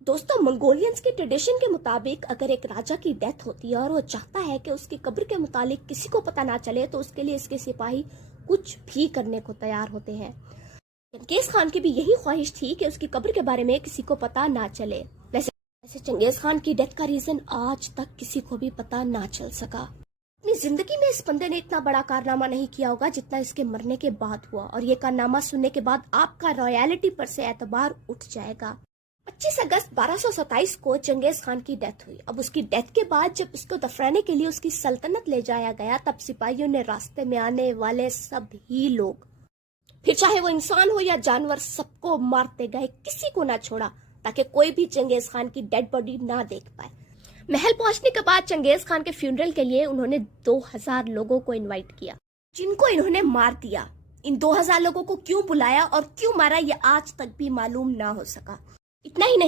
दोस्तों, मंगोलियंस के ट्रेडिशन के मुताबिक अगर एक राजा की डेथ होती है और वो चाहता है कि उसकी कब्र के मुतालिक किसी को पता ना चले, तो उसके लिए इसके सिपाही कुछ भी करने को तैयार होते हैं। चंगेज खान की भी यही ख्वाहिश थी कि उसकी कब्र के बारे में किसी को पता ना चले। वैसे चंगेज खान की डेथ का रीजन आज तक किसी को भी पता ना चल सका। अपनी जिंदगी में इस बंदे ने इतना बड़ा कारनामा नहीं किया होगा जितना इसके मरने के बाद हुआ, और ये कारनामा सुनने के बाद आपका रॉयलिटी पर से एतबार उठ जाएगा। 25 अगस्त 1227 को चंगेज खान की डेथ हुई। अब उसकी डेथ के बाद जब उसको दफनाने के लिए उसकी सल्तनत ले जाया गया, तब सिपाहियों ने रास्ते में आने वाले सभी लोग, फिर चाहे वो इंसान हो या जानवर, सबको मारते गए, किसी को ना छोड़ा, ताकि कोई भी चंगेज खान की डेड बॉडी ना देख पाए। महल पहुंचने के बाद चंगेज खान के फ्यूनरल के लिए उन्होंने 2000 लोगों को इनवाइट किया, जिनको इन्होंने मार दिया। इन 2000 लोगों को क्यों बुलाया और क्यों मारा, ये आज तक भी मालूम ना हो सका। इतना ही नहीं,